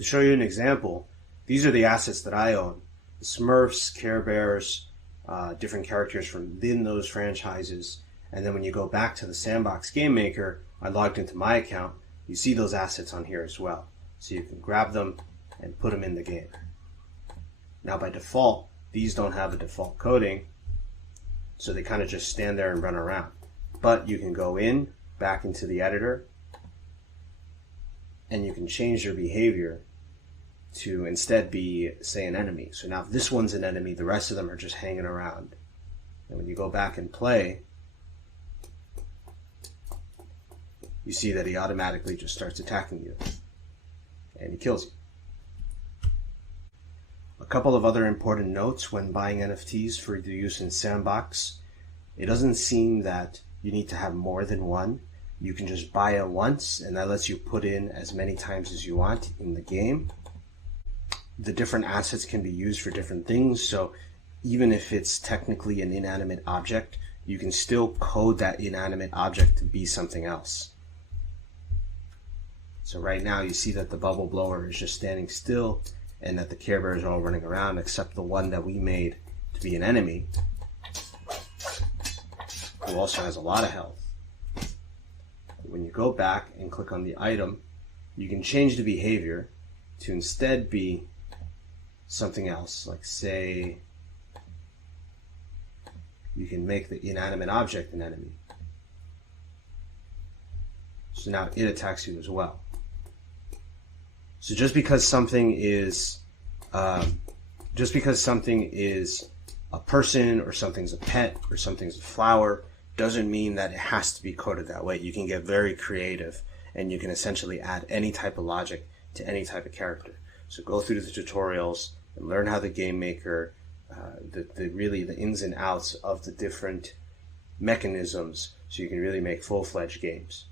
To show you an example, these are the assets that I own. The Smurfs, Care Bears, different characters from within those franchises. And then when you go back to the Sandbox Game Maker, I logged into my account, you see those assets on here as well. So you can grab them and put them in the game. Now by default, these don't have a default coding, so they kind of just stand there and run around. But you can go in, back into the editor, and you can change their behavior to instead be, say, an enemy. So now if this one's an enemy, the rest of them are just hanging around. And when you go back and play, you see that he automatically just starts attacking you. And he kills you. A couple of other important notes when buying NFTs for the use in Sandbox. It doesn't seem that you need to have more than one. You can just buy it once, and that lets you put in as many times as you want in the game. The different assets can be used for different things, so even if it's technically an inanimate object, you can still code that inanimate object to be something else. So right now you see that the bubble blower is just standing still, and that the Care Bears are all running around except the one that we made to be an enemy, who also has a lot of health. When you go back and click on the item, you can change the behavior to instead be something else. Like say, you can make the inanimate object an enemy. So now it attacks you as well. So just because something is a person, or something's a pet, or something's a flower, doesn't mean that it has to be coded that way. You can get very creative, and you can essentially add any type of logic to any type of character. So go through the tutorials and learn how the game maker, the ins and outs of the different mechanisms, so you can really make full-fledged games.